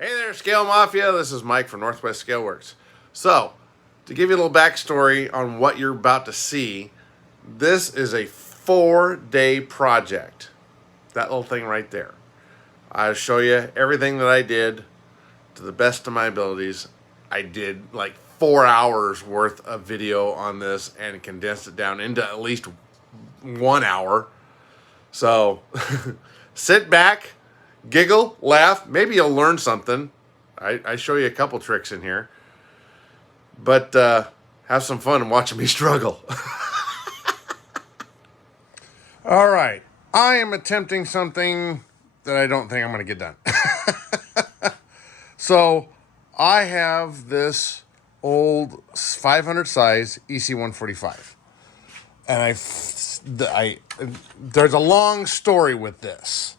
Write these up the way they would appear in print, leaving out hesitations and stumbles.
Hey there, Scale Mafia. This is Mike from Northwest Scaleworks. So, to give you a little backstory on what you're about to see, this is a 4-day project. That little thing right there. I'll show you everything that I did to the best of my abilities. I did like 4 hours worth of video on this and condensed it down into at least 1 hour. So, sit back, giggle, laugh. Maybe you'll learn something. I show you a couple tricks in here. But have some fun watching me struggle. All right. I am attempting something that I don't think I'm going to get done. So I have this old 500 size EC-145. And there's a long story with this.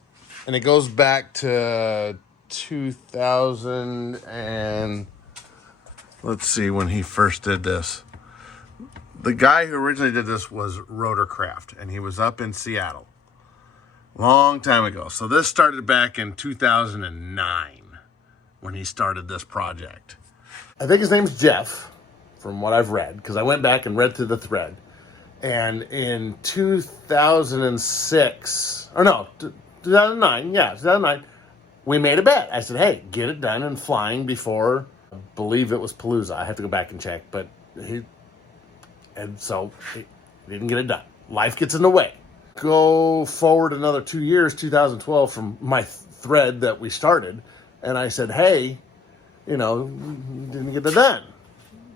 And it goes back to 2000 and let's see when he first did this. The guy who originally did this was Rotorcraft, and he was up in Seattle. Long time ago. So this started back in 2009 when he started this project. I think his name's Jeff, from what I've read, because I went back and read through the thread. And in 2006, or no, 2009, we made a bet. I said, hey, get it done and flying before, I believe it was Palooza. I have to go back and check, but he didn't get it done. Life gets in the way. Go forward another 2 years, 2012, from my thread that we started, and I said, hey, you didn't get it done.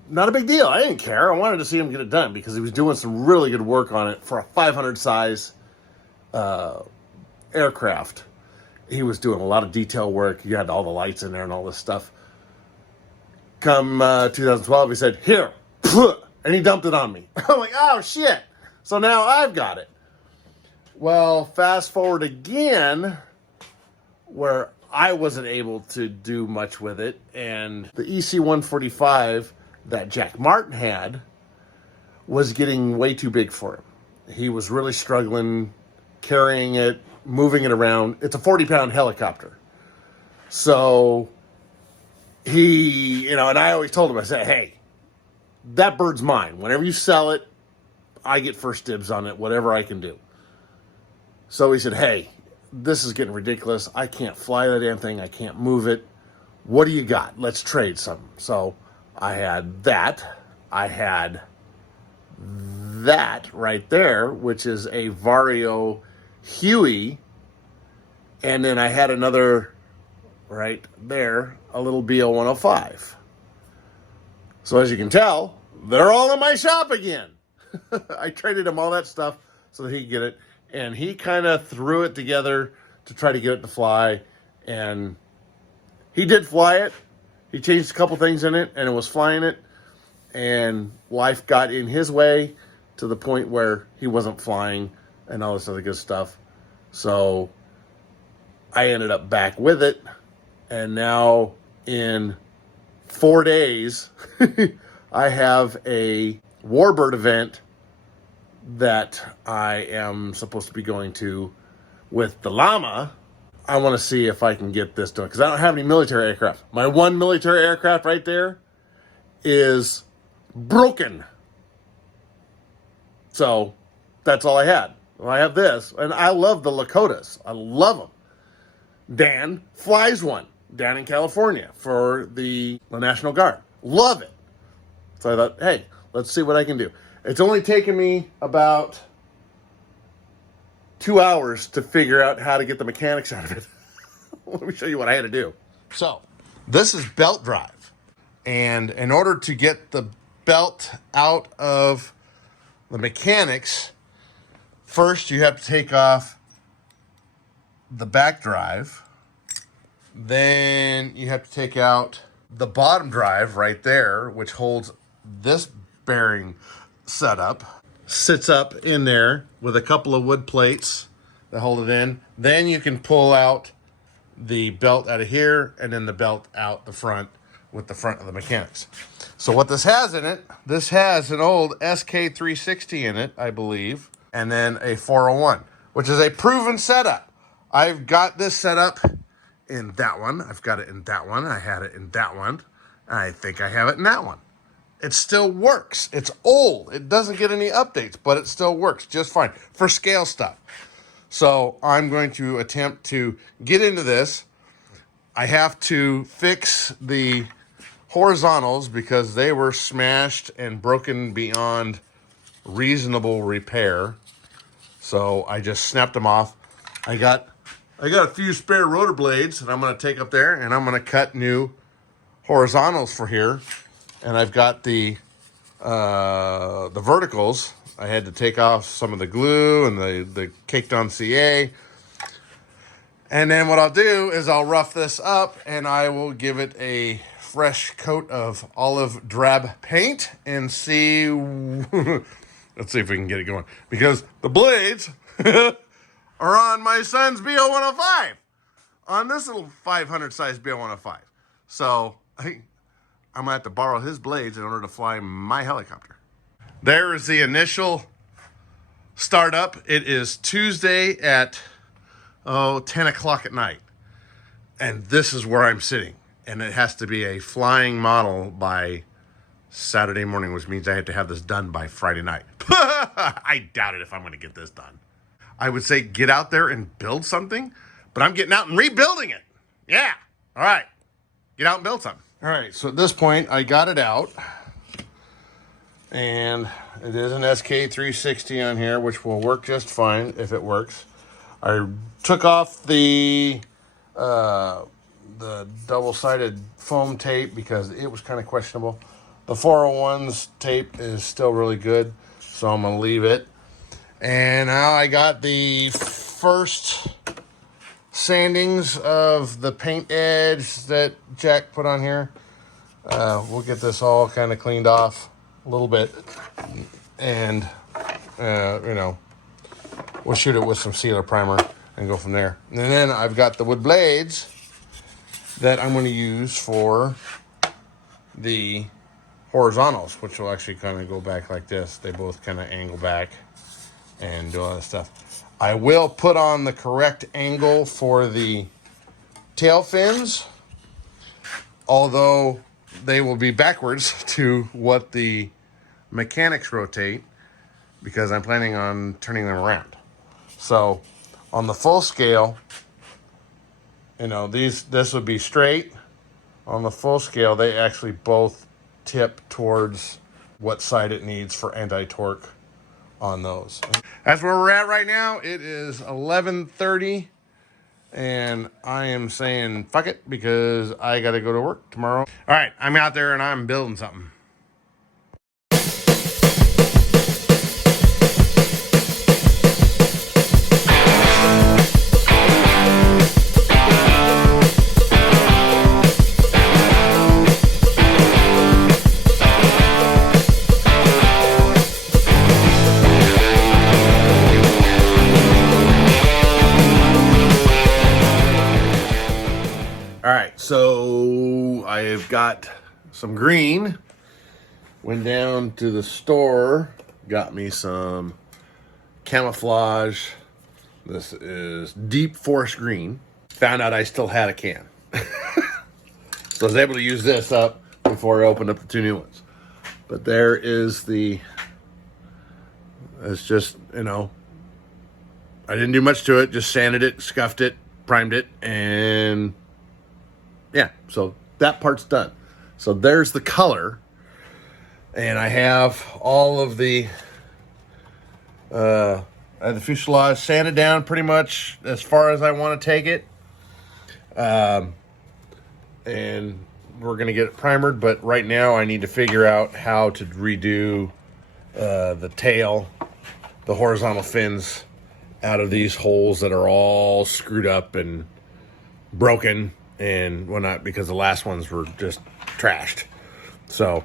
Not a big deal. I didn't care. I wanted to see him get it done because he was doing some really good work on it for a 500 size aircraft. He was doing a lot of detail work. You had all the lights in there and all this stuff. Come 2012, he said, here, and he dumped it on me. I'm like, oh, shit. So now I've got it. Well, fast forward again, where I wasn't able to do much with it, and the EC-145 that Jack Martin had was getting way too big for him. He was really struggling carrying it, moving it around. It's a 40-pound helicopter. So he, and I always told him, I said, hey, that bird's mine. Whenever you sell it, I get first dibs on it, whatever I can do. So he said, hey, this is getting ridiculous. I can't fly that damn thing. I can't move it. What do you got? Let's trade some. So I had that. I had that right there, which is a Vario Huey. And then I had another right there, a little BO-105. So as you can tell, they're all in my shop again. I traded him all that stuff so that he could get it. And he kind of threw it together to try to get it to fly. And he did fly it. He changed a couple things in it, and it was flying it. And life got in his way to the point where he wasn't flying and all this other good stuff. So I ended up back with it. And now in 4 days, I have a Warbird event that I am supposed to be going to with the llama. I want to see if I can get this done because I don't have any military aircraft. My one military aircraft right there is broken. So that's all I had. Well, I have this, and I love the Lakotas. I love them. Dan flies one down in California for the National Guard. Love it. So I thought, hey, let's see what I can do. It's only taken me about 2 hours to figure out how to get the mechanics out of it. Let me show you what I had to do. So, this is belt drive. And in order to get the belt out of the mechanics, first you have to take off the back drive. Then you have to take out the bottom drive right there, which holds this bearing setup. Sits up in there with a couple of wood plates that hold it in. Then you can pull out the belt out of here and then the belt out the front with the front of the mechanics. So what this has in it, this has an old SK360 in it, I believe, and then a 401, which is a proven setup. I've got this set up in that one. I've got it in that one. I had it in that one. I think I have it in that one. It still works. It's old. It doesn't get any updates, but it still works just fine for scale stuff. So I'm going to attempt to get into this. I have to fix the horizontals because they were smashed and broken beyond reasonable repair. So I just snapped them off. I got a few spare rotor blades that I'm going to take up there, and I'm going to cut new horizontals for here. And I've got the verticals. I had to take off some of the glue and the caked on CA. And then what I'll do is I'll rough this up and I will give it a fresh coat of olive drab paint and see. Let's see if we can get it going. Because the blades are on my son's BO-105. On this little 500 size BO-105. So I'm going to have to borrow his blades in order to fly my helicopter. There is the initial startup. It is Tuesday at 10 o'clock at night. And this is where I'm sitting. And it has to be a flying model by Saturday morning, which means I have to have this done by Friday night. I doubt it if I'm going to get this done. I would say get out there and build something, but I'm getting out and rebuilding it. Yeah. All right. Get out and build something. All right. So at this point, I got it out. And it is an SK360 on here, which will work just fine if it works. I took off the double-sided foam tape because it was kind of questionable. The 401's tape is still really good, so I'm going to leave it. And now I got the first sandings of the paint edge that Jack put on here. We'll get this all kind of cleaned off a little bit. And, we'll shoot it with some sealer primer and go from there. And then I've got the wood blades that I'm going to use for the horizontals, which will actually kind of go back like this. They both kind of angle back and do all that stuff. I will put on the correct angle for the tail fins, although they will be backwards to what the mechanics rotate because I'm planning on turning them around. So on the full scale, this would be straight. On the full scale, they actually both tip towards what side it needs for anti-torque on those. That's where we're at right now. It is 11:30 and I am saying fuck it because I got to go to work tomorrow. All right, I'm out there and I'm building something. So I've got some green, went down to the store, got me some camouflage. This is deep forest green. Found out I still had a can. So I was able to use this up before I opened up the two new ones. But there is it's just, I didn't do much to it, just sanded it, scuffed it, primed it, and yeah, so that part's done. So there's the color. And I have all of the fuselage sanded down pretty much as far as I want to take it. And we're going to get it primered, but right now I need to figure out how to redo the tail, the horizontal fins out of these holes that are all screwed up and broken and whatnot because the last ones were just trashed. So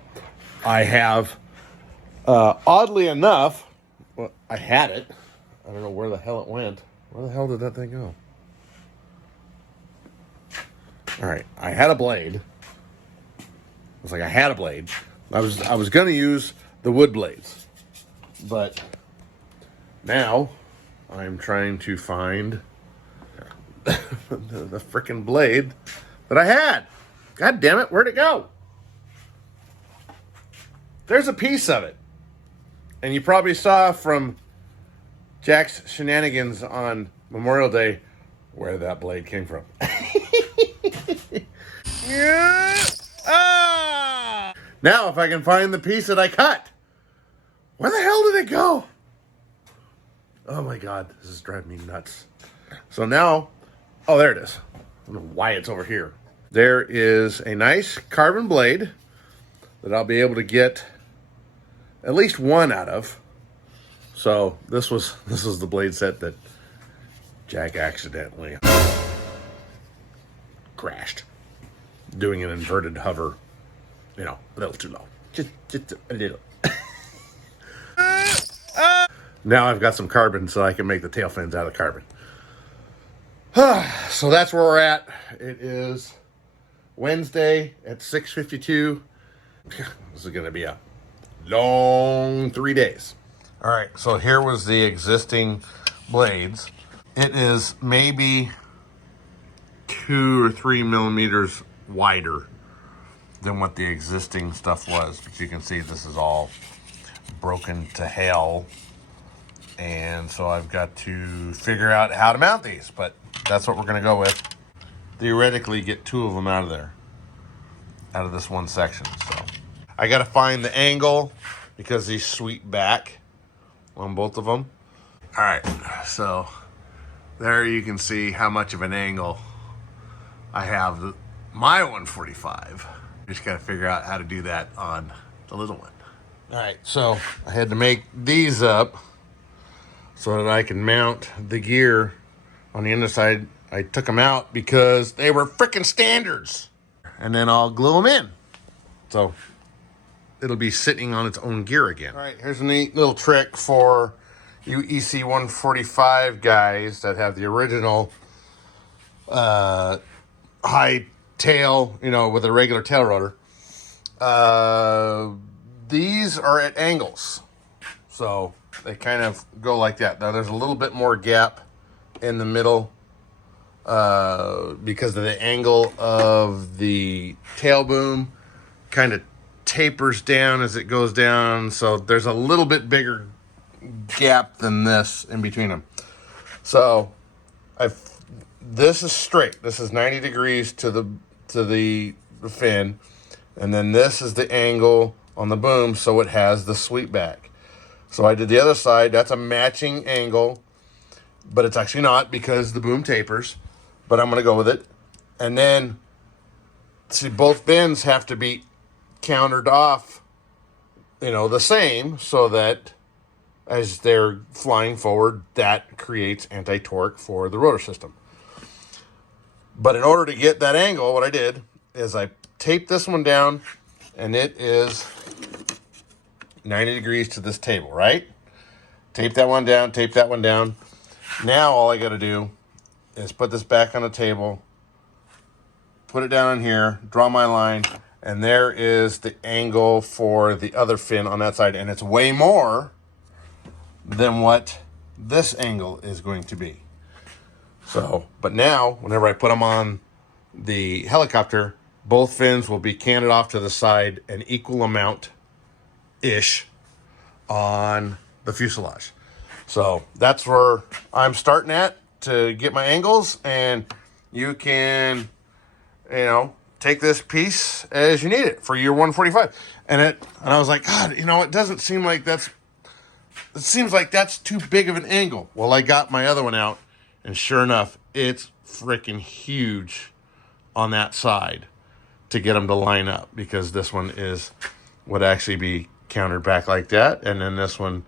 I have, oddly enough, well, I had it. I don't know where the hell it went. Where the hell did that thing go? All right, I had a blade. It's like I had a blade. I was going to use the wood blades, but now I'm trying to find the frickin' blade that I had. God damn it, where'd it go? There's a piece of it. And you probably saw from Jack's shenanigans on Memorial Day where that blade came from. Yeah. Ah! Now, if I can find the piece that I cut, where the hell did it go? Oh my God, this is driving me nuts. So now, oh, there it is. I don't know why it's over here. There is a nice carbon blade that I'll be able to get at least one out of. So this was the blade set that Jack accidentally crashed doing an inverted hover, you know, a little too low, just a little. Now I've got some carbon so I can make the tail fins out of carbon. So that's where we're at. It is Wednesday at 6:52. This is going to be a long 3 days. All right, so here was the existing blades. It is maybe 2 or 3 millimeters wider than what the existing stuff was. But you can see this is all broken to hell. And so I've got to figure out how to mount these, but that's what we're going to go with. Theoretically, get 2 of them out of there, out of this one section. So I got to find the angle because these sweep back on both of them. All right, so there you can see how much of an angle I have my 145. Just got to figure out how to do that on the little one. All right, so I had to make these up so that I can mount the gear on the underside. I took them out because they were freaking standards. And then I'll glue them in. So it'll be sitting on its own gear again. All right, here's a neat little trick for you EC 145 guys that have the original high tail, you know, with a regular tail rotor. These are at angles. So they kind of go like that. Now there's a little bit more gap in the middle because of the angle of the tail boom kind of tapers down as it goes down. So there's a little bit bigger gap than this in between them. So this is straight. This is 90 degrees to the fin. And then this is the angle on the boom, so it has the sweep back. So I did the other side. That's a matching angle, but it's actually not because the boom tapers. But I'm going to go with it. And then, see, both fins have to be countered off, you know, the same, so that as they're flying forward, that creates anti-torque for the rotor system. But in order to get that angle, what I did is I taped this one down, and it is 90 degrees to this table, right? Tape that one down, tape that one down. Now all I got to do is put this back on the table, put it down in here, draw my line, and there is the angle for the other fin on that side, and it's way more than what this angle is going to be. So, but now, whenever I put them on the helicopter, both fins will be canted off to the side an equal amount-ish on the fuselage. So that's where I'm starting at to get my angles, and you can, you know, take this piece as you need it for your 145. And I was like, God, you know, it doesn't seem like it seems like that's too big of an angle. Well, I got my other one out, and sure enough, it's freaking huge on that side to get them to line up, because this one would actually be countered back like that, and then this one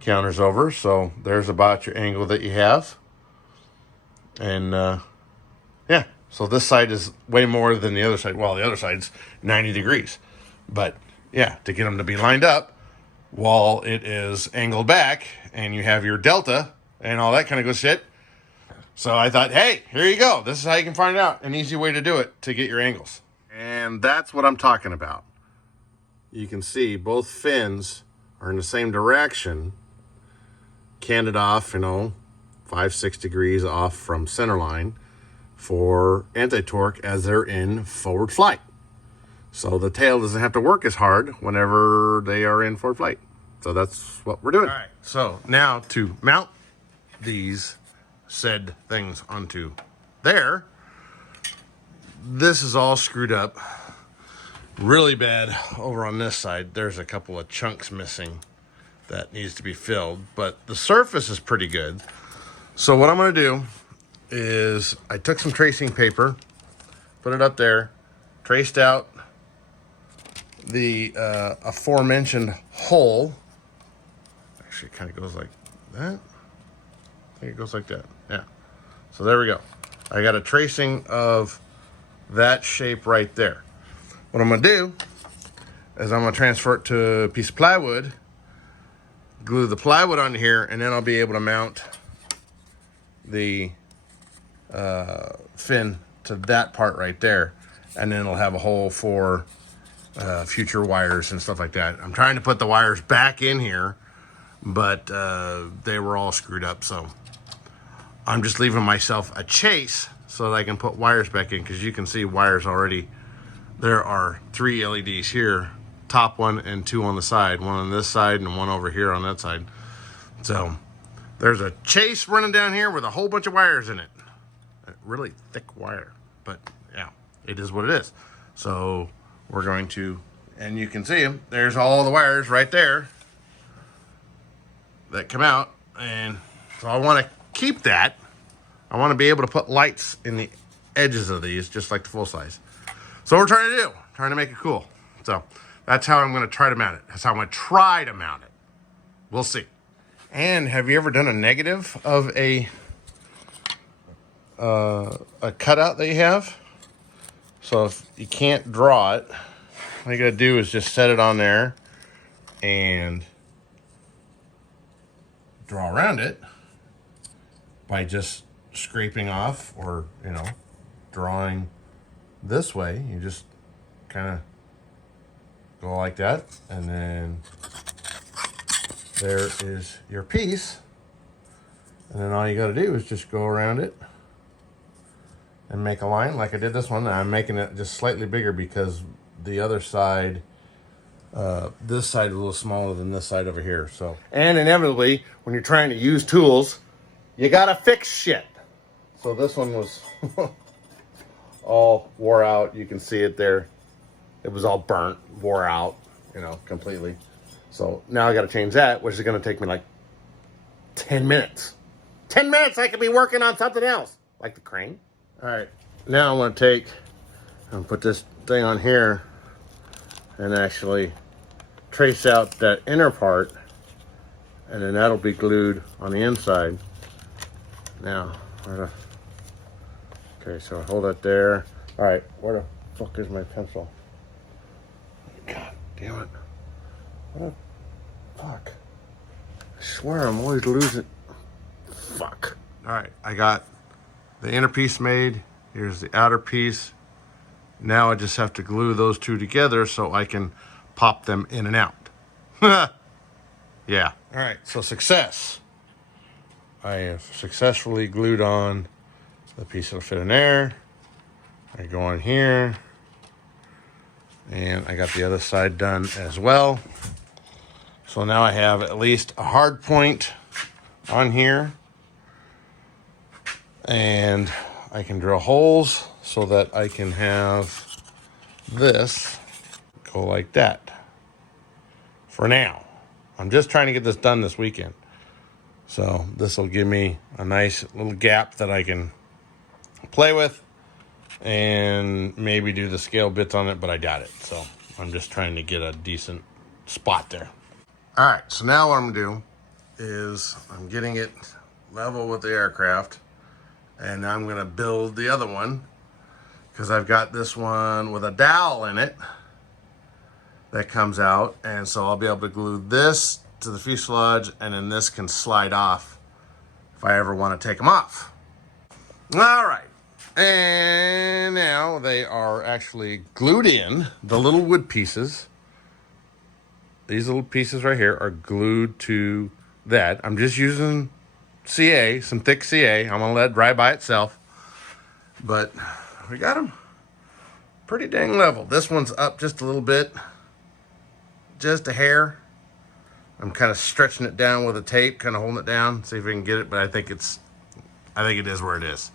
counters over. So there's about your angle that you have. And yeah, so this side is way more than the other side. Well, the other side's 90 degrees. But yeah, to get them to be lined up while it is angled back, and you have your delta and all that kind of good shit. So I thought, hey, here you go. This is how you can find out an easy way to do it to get your angles. And that's what I'm talking about. You can see both fins are in the same direction, canted off, you know, 5-6 degrees off from center line. for anti-torque as they're in forward flight. So the tail doesn't have to work as hard whenever they are in forward flight. So that's what we're doing. All right, so now to mount these said things onto there, this is all screwed up really bad over on this side. There's a couple of chunks missing that needs to be filled, but the surface is pretty good. So what I'm going to do is I took some tracing paper, put it up there, traced out the aforementioned hole. Actually, it kind of goes like that. I think it goes like that. Yeah. So there we go. I got a tracing of that shape right there. What I'm going to do is I'm going to transfer it to a piece of plywood, glue the plywood onto here, and then I'll be able to mount the fin to that part right there. And then it'll have a hole for future wires and stuff like that. I'm trying to put the wires back in here, but they were all screwed up. So I'm just leaving myself a chase so that I can put wires back in, because you can see wires already. There are 3 LEDs here, top one and 2 on the side, one on this side and one over here on that side. So there's a chase running down here with a whole bunch of wires in it. A really thick wire, but yeah, it is what it is. So we're going to, and you can see them, there's all the wires right there that come out. And so I want to keep that. I want to be able to put lights in the edges of these, just like the full size. So we're trying to do, trying to make it cool. So that's how I'm going to try to mount it. That's how I'm going to try to mount it. We'll see. And have you ever done a negative of a cutout that you have? So if you can't draw it, all you got to do is just set it on there and draw around it by just scraping off, or, you know, drawing this way. You just kind of go like that, and then there is your piece. And then all you got to do is just go around it and make a line like I did this one. I'm making it just slightly bigger because the other side, this side is a little smaller than this side over here. So, and inevitably, when you're trying to use tools, you gotta fix shit. So this one was all wore out. You can see it there. It was all burnt, wore out, you know, completely. So now I got to change that, which is going to take me like 10 minutes. 10 minutes I could be working on something else, like the crane. All right, now I want to take and put this thing on here and actually trace out that inner part, and then that'll be glued on the inside. Now, okay, so hold it there. All right, where the fuck is my pencil? God damn it. What the fuck? I swear I'm always losing. Fuck. All right, I got the inner piece made. Here's the outer piece. Now I just have to glue those two together so I can pop them in and out. Yeah. All right, so success. I have successfully glued on the piece that'll fit in there. I go on here, and I got the other side done as well. So now I have at least a hard point on here, and I can drill holes so that I can have this go like that. For now, I'm just trying to get this done this weekend. So this will give me a nice little gap that I can play with and maybe do the scale bits on it, but I got it. So I'm just trying to get a decent spot there. All right, so now what I'm gonna do is I'm getting it level with the aircraft, and I'm gonna build the other one, because I've got this one with a dowel in it that comes out, and so I'll be able to glue this to the fuselage, and then this can slide off if I ever want to take them off. All right, and now they are actually glued in. The little wood pieces, these little pieces right here, are glued to that. I'm just using CA, some thick CA. I'm gonna let it dry by itself, But we got them pretty dang level. This one's up just a little bit, just a hair. I'm kind of stretching it down with a tape, kind of holding it down, see if we can get it, but I think it is where it is.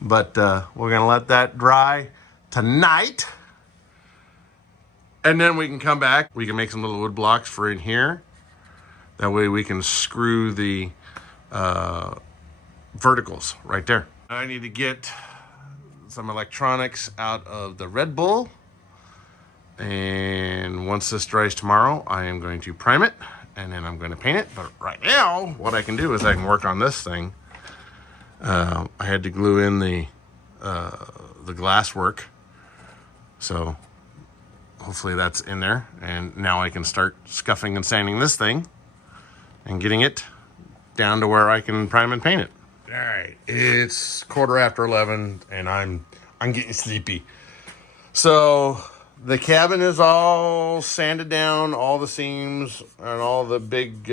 But we're gonna let that dry tonight. And then we can come back. We can make some little wood blocks for in here. That way we can screw the verticals right there. I need to get some electronics out of the Red Bull. And once this dries tomorrow, I am going to prime it and then I'm going to paint it. But right now, what I can do is I can work on this thing. I had to glue in the glass work. So hopefully that's in there. And now I can start scuffing and sanding this thing and getting it down to where I can prime and paint it. All right, it's 11:15 and I'm getting sleepy. So the cabin is all sanded down, all the seams and all the big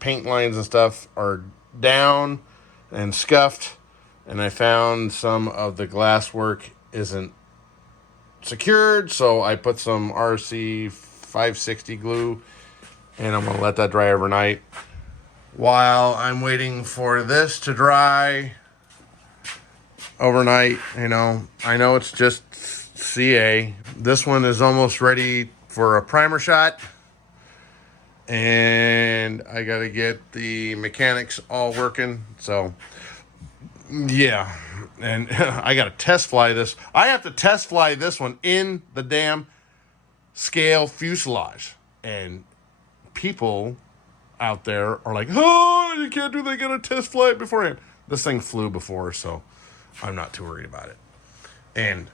paint lines and stuff are down and scuffed. And I found some of the glass work isn't secured, so I put some RC 560 glue and I'm gonna let that dry overnight. While I'm waiting for this to dry overnight, you know, I know it's just CA. This one is almost ready for a primer shot. And I got to get the mechanics all working. So, yeah. And I got to test fly this. I have to test fly this one in the damn scale fuselage. And people out there are like, oh, you can't do that. You got to test fly it beforehand. This thing flew before, so I'm not too worried about it. And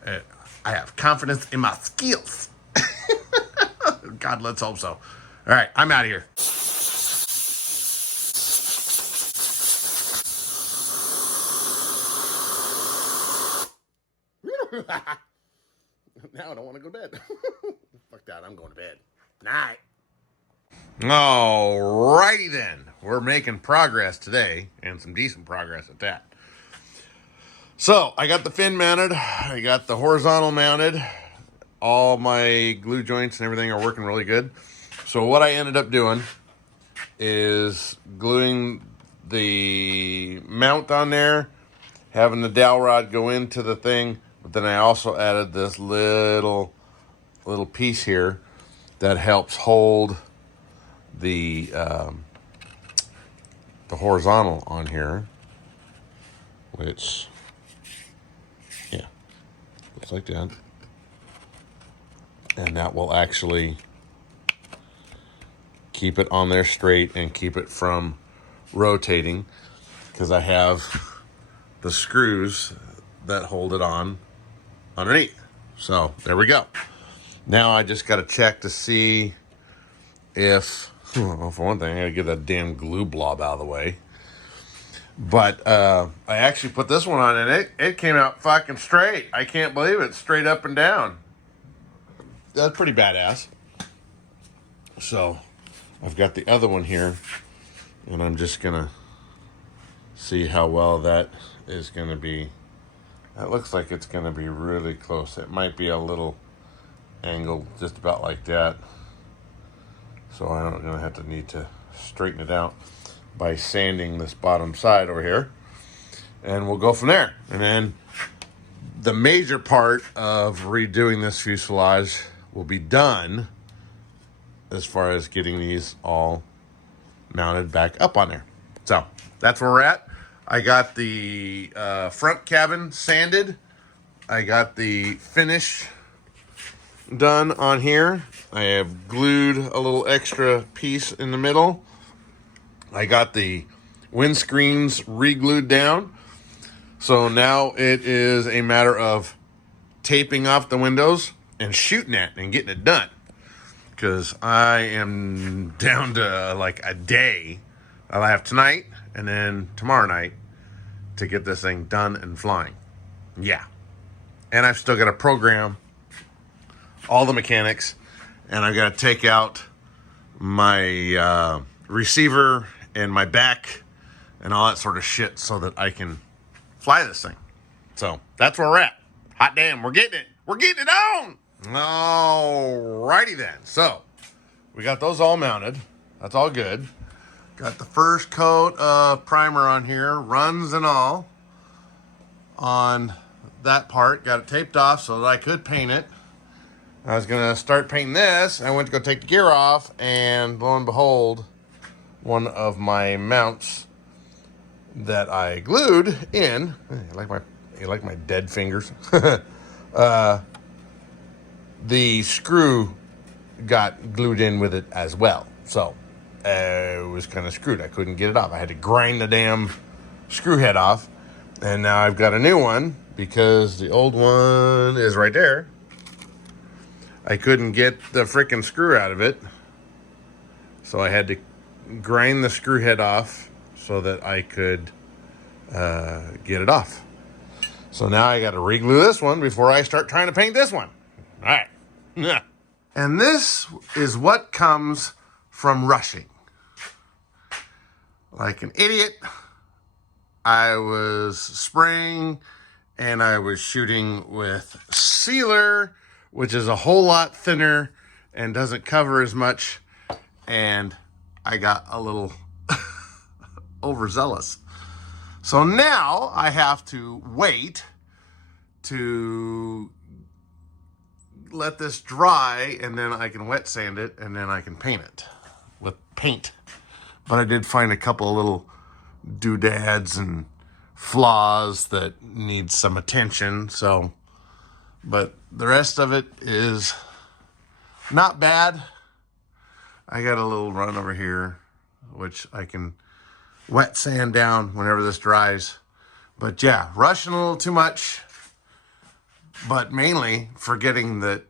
I have confidence in my skills. God, let's hope so. All right, I'm out of here. Now I don't want to go to bed. Fuck that, I'm going to bed. Night. Alrighty then. We're making progress today, and some decent progress at that. So, I got the fin mounted. I got the horizontal mounted. All my glue joints and everything are working really good. So what I ended up doing is gluing the mount on there, having the dowel rod go into the thing, but then I also added this little piece here that helps hold the horizontal on here, which, yeah, looks like that. And that will actually keep it on there straight and keep it from rotating, because I have the screws that hold it on underneath. So there we go. Now I just got to check to see if, well, for one thing, I got to get that damn glue blob out of the way. But I actually put this one on and it came out fucking straight. I can't believe it. Straight up and down. That's pretty badass. So I've got the other one here, and I'm just gonna see how well that is gonna be. That looks like it's gonna be really close. It might be a little angled just about like that, so I'm gonna have to need to straighten it out by sanding this bottom side over here, and we'll go from there. And then the major part of redoing this fuselage will be done as far as getting these all mounted back up on there. So that's where we're at. I got the front cabin sanded. I got the finish done on here. I have glued a little extra piece in the middle. I got the windscreens re-glued down. So now it is a matter of taping off the windows and shooting at and getting it done, because I am down to like a day. I'll have tonight and then tomorrow night to get this thing done and flying. Yeah. And I've still got to program all the mechanics, and I've got to take out my receiver and my back and all that sort of shit so that I can fly this thing. So that's where we're at. Hot damn, we're getting it. We're getting it on. Alrighty then. So we got those all mounted. That's all good. Got the first coat of primer on here, runs and all, on that part. Got it taped off so that I could paint it. I was gonna start painting this. I went to go take the gear off, and lo and behold, one of my mounts that I glued in. You like my dead fingers? The screw got glued in with it as well. So it was kind of screwed. I couldn't get it off. I had to grind the damn screw head off. And now I've got a new one because the old one is right there. I couldn't get the freaking screw out of it. So I had to grind the screw head off so that I could get it off. So now I got to re-glue this one before I start trying to paint this one. All right. And this is what comes from rushing. Like an idiot, I was spraying and I was shooting with sealer, which is a whole lot thinner and doesn't cover as much. And I got a little overzealous. So now I have to wait to let this dry, and then I can wet sand it, and then I can paint it with paint. But I did find a couple of little doodads and flaws that need some attention. So, but the rest of it is not bad. I got a little run over here, which I can wet sand down whenever this dries. But yeah, rushing a little too much, but mainly forgetting that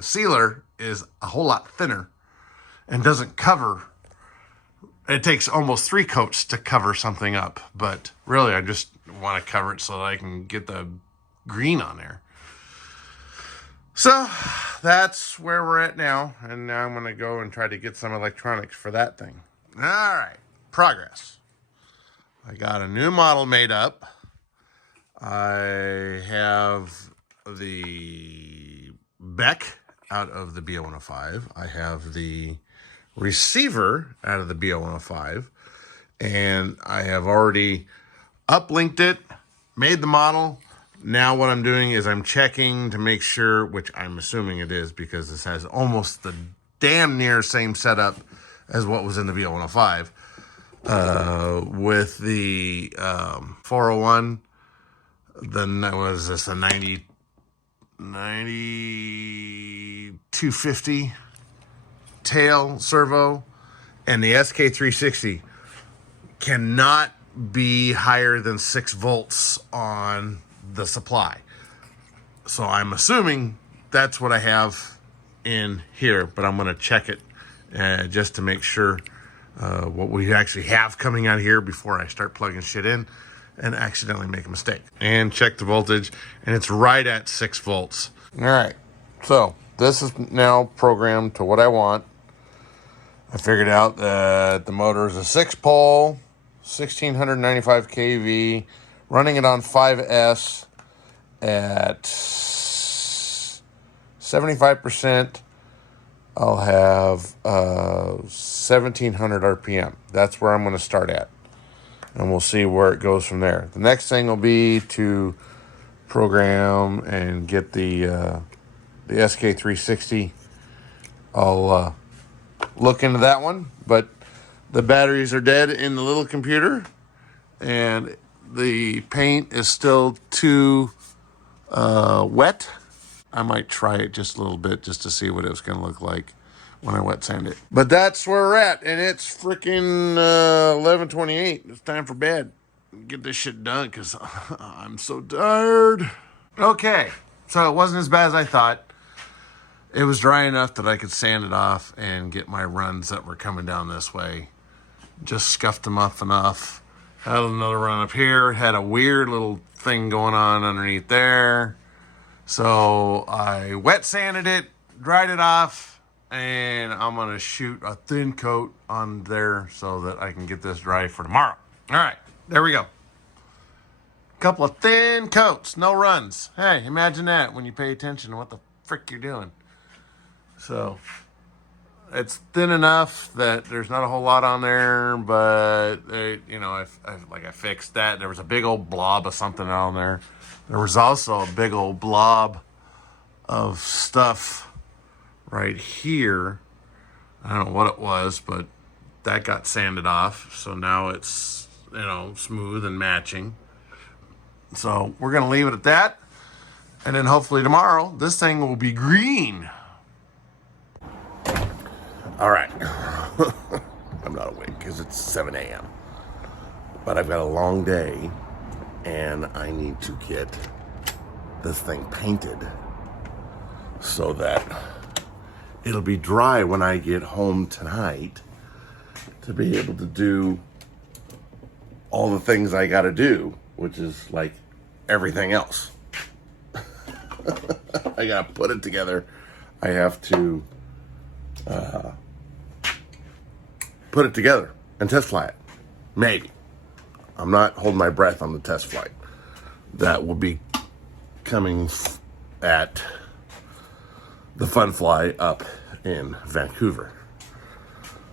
sealer is a whole lot thinner and doesn't cover. It takes almost 3 coats to cover something up, but really I just want to cover it so that I can get the green on there. So that's where we're at now, and now I'm going to go and try to get some electronics for that thing. All right, progress. I got a new model made up. I have the Beck out of the BO105. I have the receiver out of the BO105, and I have already uplinked it, made the model. Now what I'm doing is I'm checking to make sure, which I'm assuming it is because this has almost the damn near same setup as what was in the BO105, with the 401. Then that was this a 250 tail servo, and the SK360 cannot be higher than 6 volts on the supply. So I'm assuming that's what I have in here, but I'm going to check it just to make sure what we actually have coming out here before I start plugging shit in and accidentally make a mistake. And check the voltage, and it's right at 6 volts. All right, so this is now programmed to what I want. I figured out that the motor is a 6-pole, 1695 kV, running it on 5S at 75%. I'll have 1700 RPM. That's where I'm going to start at. And we'll see where it goes from there. The next thing will be to program and get the SK360. I'll look into that one, but the batteries are dead in the little computer, and the paint is still too wet. I might try it just a little bit just to see what it was going to look like when I wet sand it. But that's where we're at, and it's freaking 11:28. It's time for bed. Get this shit done because I'm so tired. Okay, so it wasn't as bad as I thought. It was dry enough that I could sand it off and get my runs that were coming down this way. Just scuffed them up enough. Had another run up here. Had a weird little thing going on underneath there. So I wet sanded it, dried it off, and I'm going to shoot a thin coat on there so that I can get this dry for tomorrow. All right, there we go. Couple of thin coats, no runs. Hey, imagine that when you pay attention to what the frick you're doing. So it's thin enough that there's not a whole lot on there, but I fixed that. There was a big old blob of something on there. There was also a big old blob of stuff right here. I don't know what it was, but that got sanded off. So now it's, smooth and matching. So we're going to leave it at that. And then hopefully tomorrow, this thing will be green. All right. I'm not awake because it's 7 a.m. But I've got a long day, and I need to get this thing painted so that it'll be dry when I get home tonight to be able to do all the things I got to do, which is like everything else. I got to put it together. I have to put it together and test fly it. Maybe. I'm not holding my breath on the test flight. That will be coming at the Fun Fly up in Vancouver.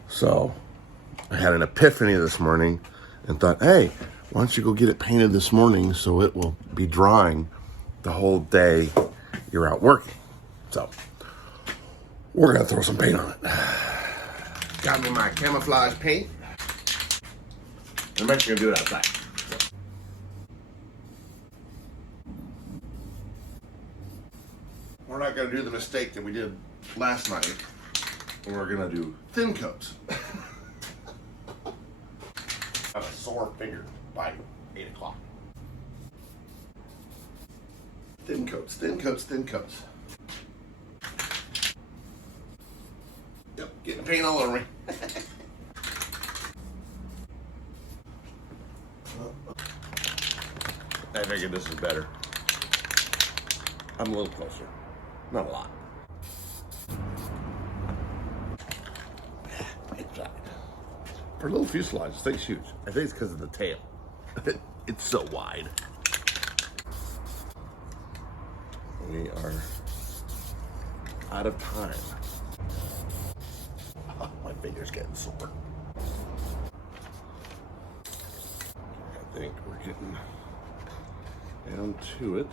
So I had an epiphany this morning and thought, hey, why don't you go get it painted this morning so it will be drying the whole day you're out working. So we're going to throw some paint on it. Got me my camouflage paint. I'm actually going to do it outside. We're not going to do the mistake that we did last night. We're going to do thin coats. I have a sore finger by 8 o'clock. Thin coats, thin coats, thin coats. Yep, getting paint all over me. I figured this is better. I'm a little closer. Not a lot. For a little fuselage, this thing's huge. I think it's because of the tail. It's so wide. We are out of time. Oh, my finger's getting sore. I think we're getting down to it.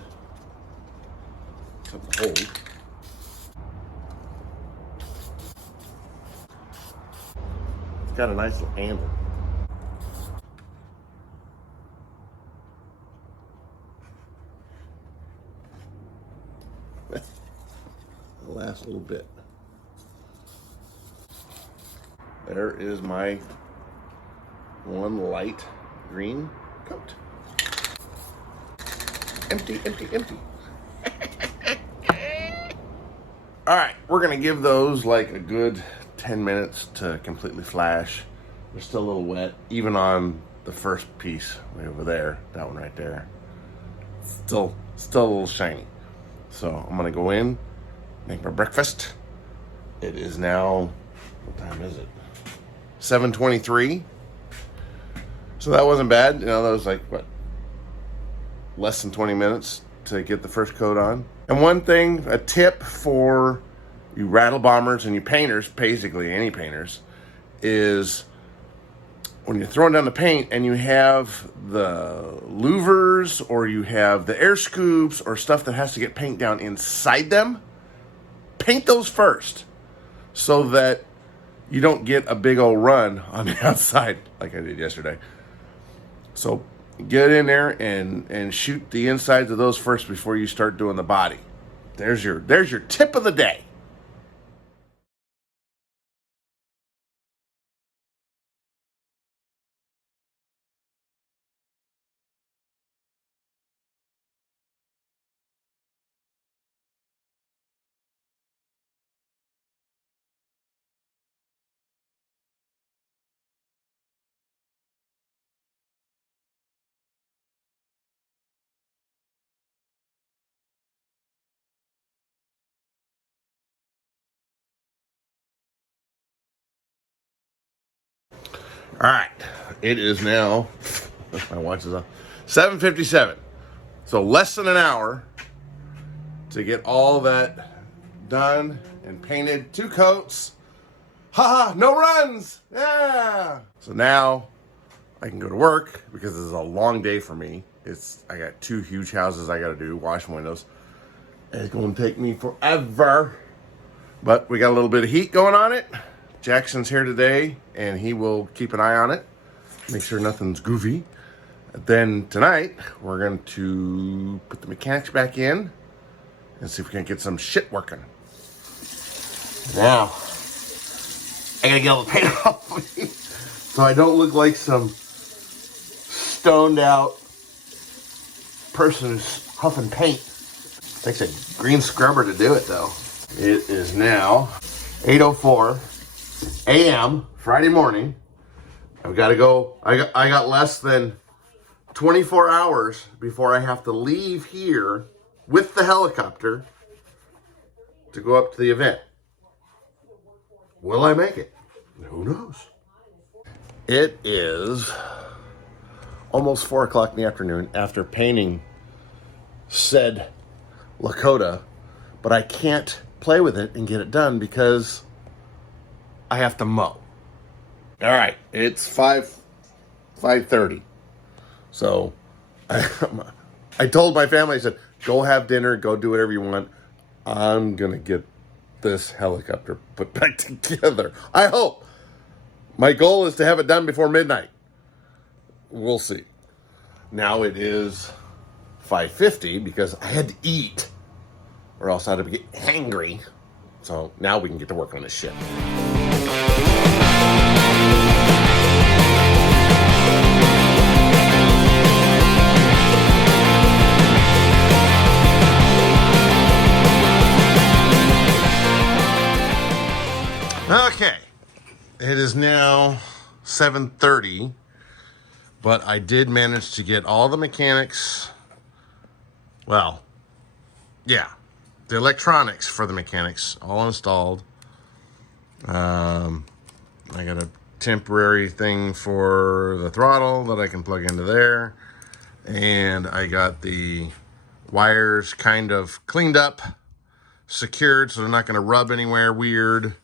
Except the hold. It's got a nice little handle. The last little bit. There is my one light green coat. Empty, empty, empty. All right, we're gonna give those like a good 10 minutes to completely flash. They're still a little wet, even on the first piece way over there, that one right there. Still a little shiny. So I'm gonna go in, make my breakfast. It is now, what time is it? 7:23. So that wasn't bad. That was like, what, less than 20 minutes to get the first coat on. And one thing, a tip for you rattle bombers and you painters, basically any painters, is when you're throwing down the paint and you have the louvers or you have the air scoops or stuff that has to get paint down inside them, paint those first so that you don't get a big old run on the outside like I did yesterday. So get in there and shoot the insides of those first before you start doing the body. There's your tip of the day. All right, it is now, my watch is off. 7:57. So less than an hour to get all that done and painted. 2 coats. Haha, no runs. Yeah. So now I can go to work because this is a long day for me. I got 2 huge houses I got to do, wash windows. And it's going to take me forever. But we got a little bit of heat going on it. Jackson's here today, and he will keep an eye on it. Make sure nothing's goofy. Then tonight, we're going to put the mechanics back in and see if we can get some shit working. Now, I gotta get all the paint off me so I don't look like some stoned out person who's huffing paint. Takes a green scrubber to do it though. It is now 8:04 a.m. Friday morning. I've got to go. I got less than 24 hours before I have to leave here with the helicopter to go up to the event. Will I make it? Who knows? It is almost 4 o'clock in the afternoon after painting said Lakota, but I can't play with it and get it done because I have to mow. All right, it's 5:30. So I told my family, I said, go have dinner, go do whatever you want. I'm going to get this helicopter put back together. I hope. My goal is to have it done before midnight. We'll see. Now it is 5:50 because I had to eat or else I'd get hangry. So now we can get to work on this shit. Okay, it is now 7:30, but I did manage to get all the mechanics, well, yeah, the electronics for the mechanics all installed. I got a temporary thing for the throttle that I can plug into there, and I got the wires kind of cleaned up, secured so they're not going to rub anywhere weird,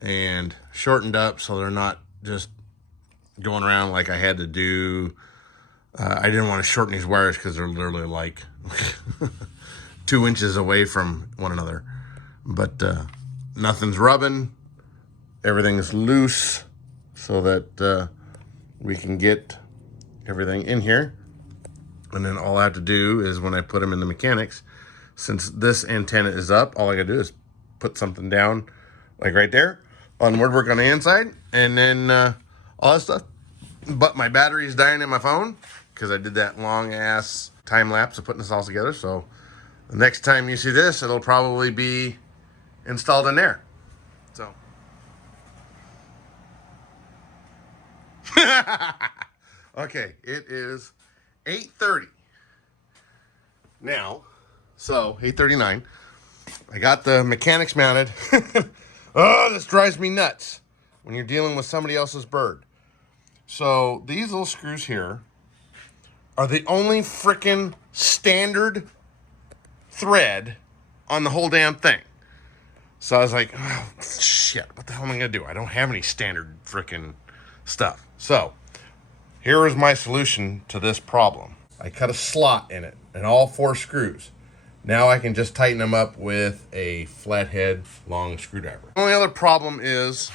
and shortened up so they're not just going around like I had to do. I didn't want to shorten these wires because they're literally like 2 inches away from one another. But nothing's rubbing. Everything's loose so that we can get everything in here. And then all I have to do is when I put them in the mechanics, since this antenna is up, all I gotta do is put something down like right there on woodwork on the inside, and then all that stuff. But my battery's dying in my phone because I did that long ass time lapse of putting this all together. So the next time you see this, it'll probably be installed in there. So okay, it is 8:30 now. So 8:39. I got the mechanics mounted. Oh, this drives me nuts when you're dealing with somebody else's bird. So these little screws here are the only freaking standard thread on the whole damn thing. So I was like, oh, shit, what the hell am I going to do? I don't have any standard freaking stuff. So here is my solution to this problem. I cut a slot in it and all 4 screws. Now I can just tighten them up with a flathead long screwdriver. The only other problem is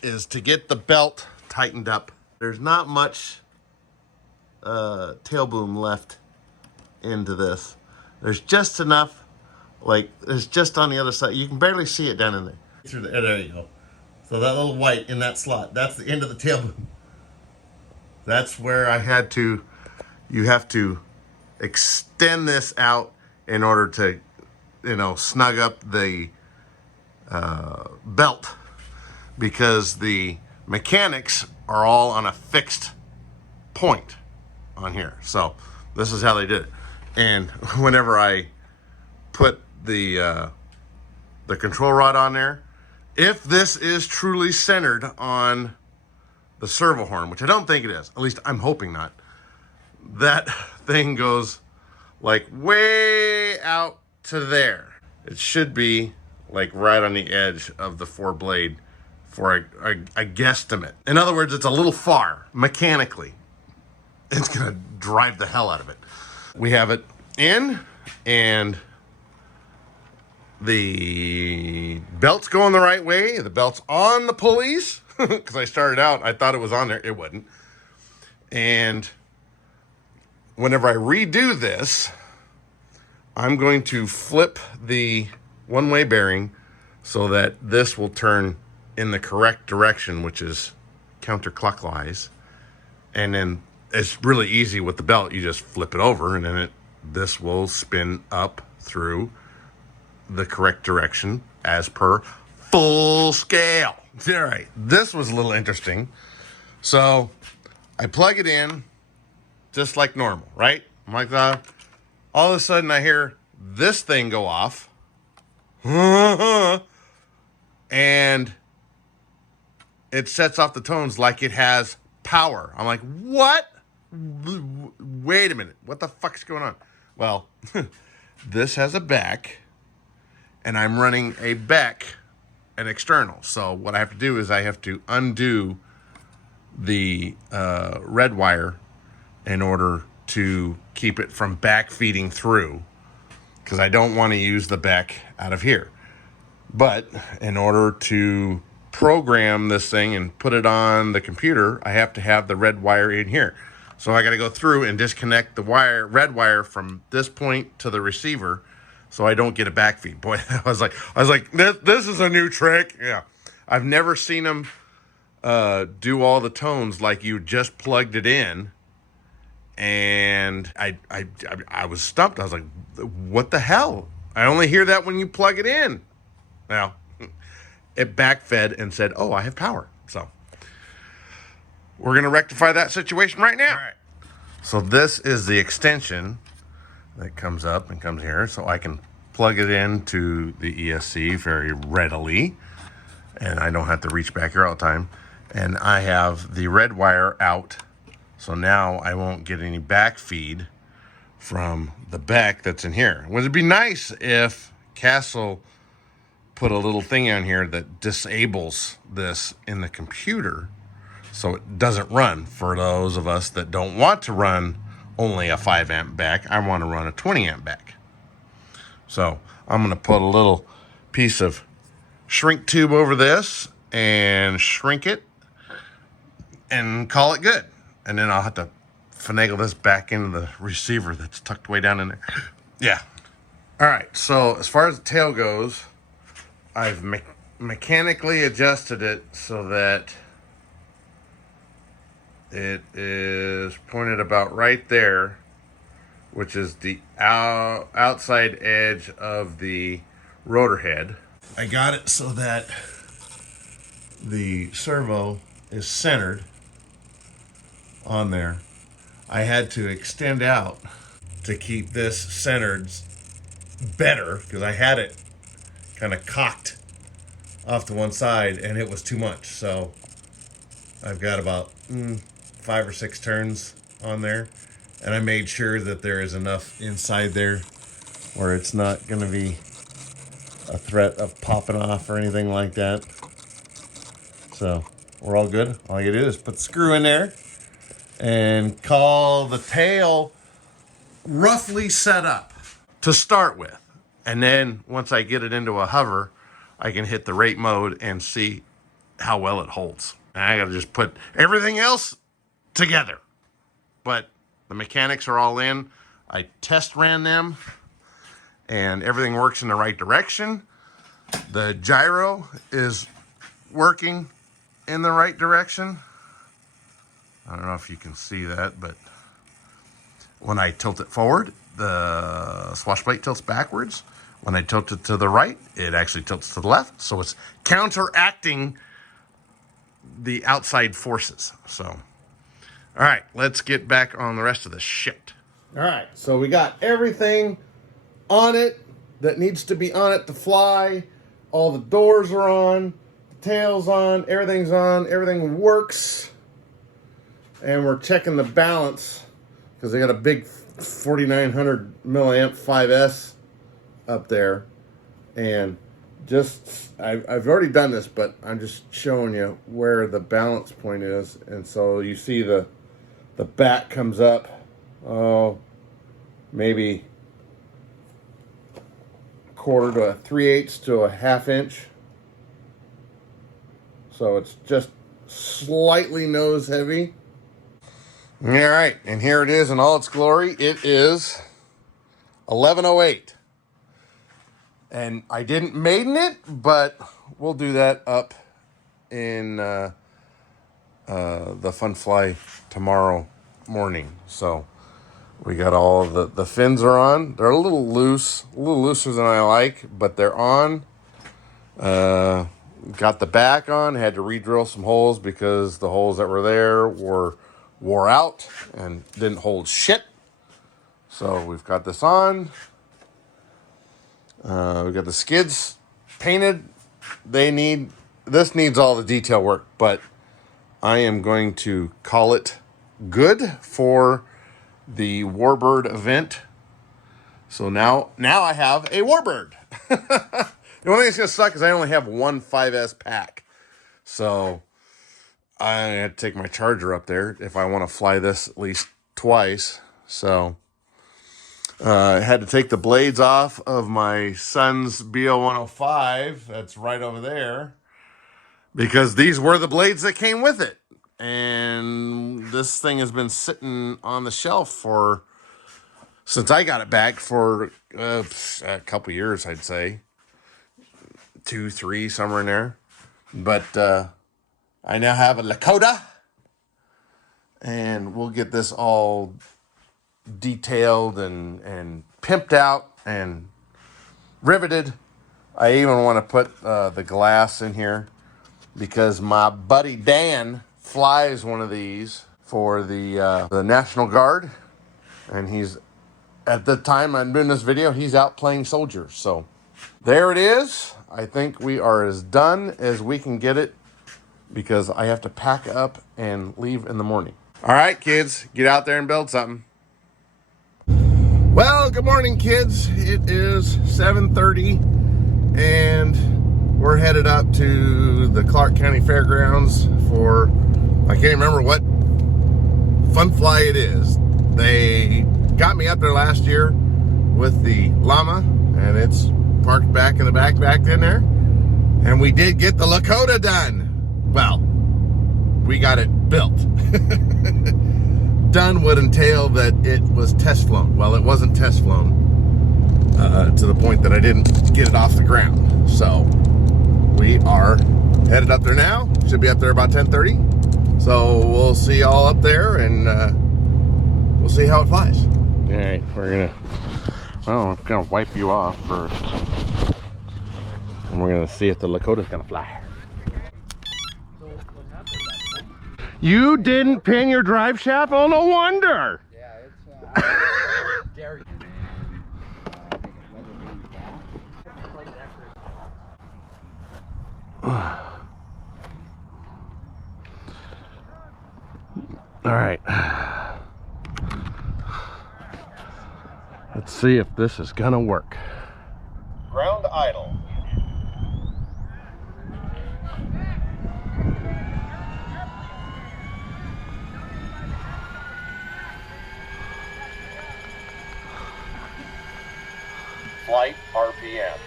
to get the belt tightened up. There's not much tail boom left into this. There's just enough, like it's just on the other side. You can barely see it down in there. There you go. So that little white in that slot, that's the end of the tail boom. That's where I had to, you have to extend this out in order to, snug up the belt, because the mechanics are all on a fixed point on here. So this is how they did it. And whenever I put the control rod on there, if this is truly centered on the servo horn, which I don't think it is, at least I'm hoping not, that thing goes like way out to there. It should be like right on the edge of the 4-blade for a guesstimate. In other words, it's a little far mechanically. It's gonna drive the hell out of it. We have it in, and the belt's going the right way. The belt's on the pulleys, because I started out, I thought it was on there. It wasn't. And whenever I redo this, I'm going to flip the one-way bearing so that this will turn in the correct direction, which is counterclockwise. And then it's really easy with the belt. You just flip it over, and then this will spin up through the correct direction as per full scale. All right, this was a little interesting. So I plug it in just like normal, right? I'm like, all of a sudden I hear this thing go off. And it sets off the tones like it has power. I'm like, what? Wait a minute. What the fuck's going on? Well, this has a back, and I'm running a back, an external. So what I have to do is I have to undo the red wire in order to keep it from back feeding through, because I don't want to use the back out of here. But in order to program this thing and put it on the computer, I have to have the red wire in here. So I got to go through and disconnect the red wire from this point to the receiver, so I don't get a back feed. Boy, I was like, this is a new trick. Yeah, I've never seen them do all the tones like you just plugged it in. And I was stumped. I was like, what the hell? I only hear that when you plug it in. Now, it backfed and said, oh, I have power. So we're going to rectify that situation right now. All right. So this is the extension that comes up and comes here. So I can plug it into the ESC very readily. And I don't have to reach back here all the time. And I have the red wire out. So now I won't get any back feed from the back that's in here. Would it be nice if Castle put a little thing on here that disables this in the computer so it doesn't run? For those of us that don't want to run only a 5 amp back, I want to run a 20 amp back. So I'm going to put a little piece of shrink tube over this and shrink it and call it good. And then I'll have to finagle this back into the receiver that's tucked way down in there. Yeah. All right, so as far as the tail goes, I've mechanically adjusted it so that it is pointed about right there, which is the outside edge of the rotor head. I got it so that the servo is centered on there. I had to extend out to keep this centered better, because I had it kind of cocked off to one side and it was too much. So I've got about 5 or 6 turns on there, and I made sure that there is enough inside there where it's not going to be a threat of popping off or anything like that. So we're all good. All you do is put the screw in there and call the tail roughly set up to start with. And then once I get it into a hover, I can hit the rate mode and see how well it holds. And I got to just put everything else together. But the mechanics are all in. I test ran them, and everything works in the right direction. The gyro is working in the right direction. I don't know if you can see that, but when I tilt it forward, the swash plate tilts backwards. When I tilt it to the right, it actually tilts to the left. So it's counteracting the outside forces. So, all right, let's get back on the rest of the shit. All right, so we got everything on it that needs to be on it to fly. All the doors are on, the tail's on, everything works. And we're checking the balance because they got a big 4900 milliamp 5S up there. And just, I've already done this, but I'm just showing you where the balance point is. And so you see the back comes up, oh, maybe 1/4 to 3/8 to a 1/2 inch. So it's just slightly nose heavy. All right, and here it is in all its glory. It is 1108. And I didn't maiden it, but we'll do that up in the Fun Fly tomorrow morning. So we got all the fins are on. They're a little loose, a little looser than I like, but they're on. Got the back on, had to re-drill some holes because the holes that were there wore out and didn't hold shit. So we've got this on. We got the skids painted. This needs all the detail work, but I am going to call it good for the Warbird event. So now I have a Warbird. The only thing that's going to suck is I only have one 5S pack. So I had to take my charger up there if I want to fly this at least twice. So I had to take the blades off of my son's BO-105. That's right over there. Because these were the blades that came with it. And this thing has been sitting on the shelf since I got it back for a couple years, I'd say. 2, 3, somewhere in there. But I now have a Lakota. And we'll get this all detailed and pimped out and riveted. I even want to put the glass in here because my buddy Dan flies one of these for the National Guard. And he's, at the time I'm doing this video, he's out playing soldiers. So there it is. I think we are as done as we can get it because I have to pack up and leave in the morning. All right, kids, get out there and build something. Well, good morning, kids. It is 7:30 and we're headed up to the Clark County Fairgrounds for, I can't remember what Fun Fly it is. They got me up there last year with the llama and it's parked back in the back in there. And we did get the Lakota done. Well, we got it built. Done would entail that it was test flown. Well, it wasn't test flown to the point that I didn't get it off the ground. So we are headed up there now. Should be up there about 10:30. So we'll see y'all up there and we'll see how it flies. All right, I'm gonna wipe you off first. And we're gonna see if the Lakota's gonna fly. You didn't pin your drive shaft? Oh, no wonder. Yeah, it's dairy. All right. Let's see if this is gonna work. Ground idle. Flight RPM.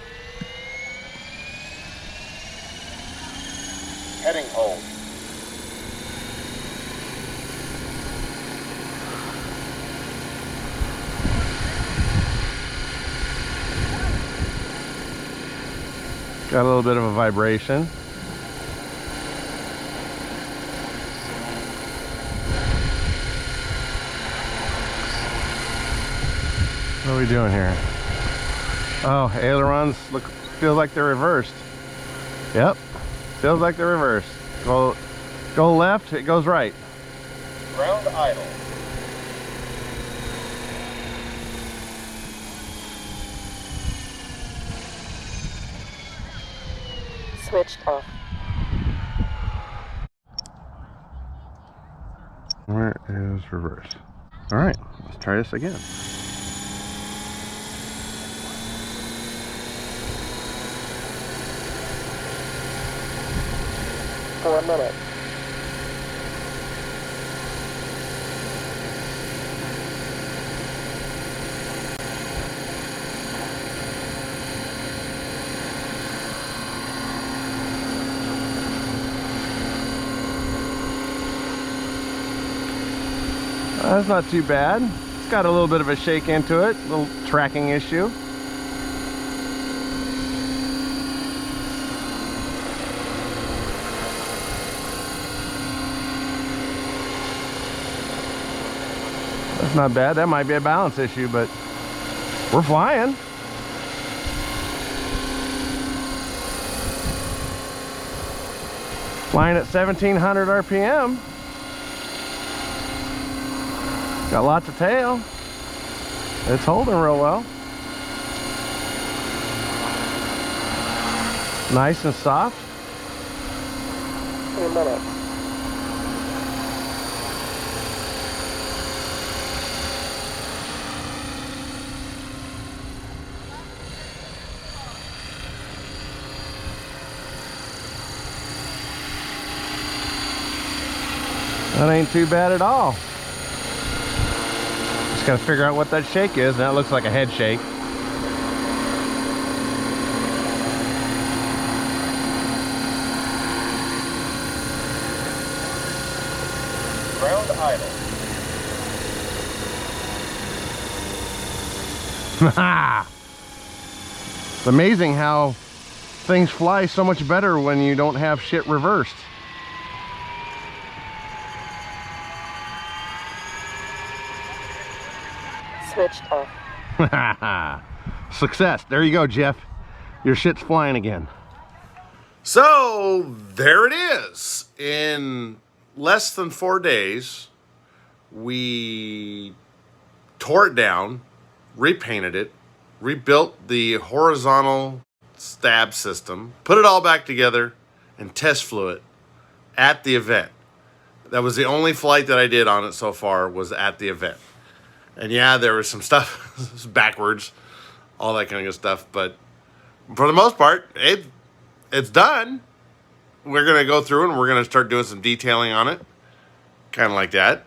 Heading hold. Got a little bit of a vibration. What are we doing here? Oh, ailerons feels like they're reversed. Yep, feels like they're reversed. Go left, it goes right. Ground idle. Switched off. Where is reverse? All right, let's try this again. 4 minutes. That's not too bad. It's got a little bit of a shake into it, a little tracking issue. That's not bad. That might be a balance issue, but we're flying. Flying at 1700 RPM. Got lots of tail. It's holding real well. Nice and soft. 3 minutes. That ain't too bad at all. Just gotta figure out what that shake is, and that looks like a head shake. Ground idle. It's amazing how things fly so much better when you don't have shit reversed. Switched off. Success. There you go, Jeff. Your shit's flying again. So there it is. In less than 4 days, we tore it down, repainted it, rebuilt the horizontal stab system, put it all back together, and test flew it at the event. That was the only flight that I did on it so far, was at the event. And yeah, there was some stuff backwards, all that kind of good stuff. But for the most part, it's done. We're going to go through and we're going to start doing some detailing on it. Kind of like that.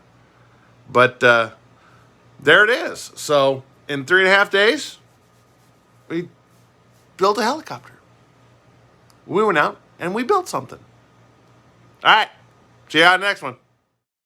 But there it is. So in 3.5 days, we built a helicopter. We went out and we built something. All right. See you on the next one.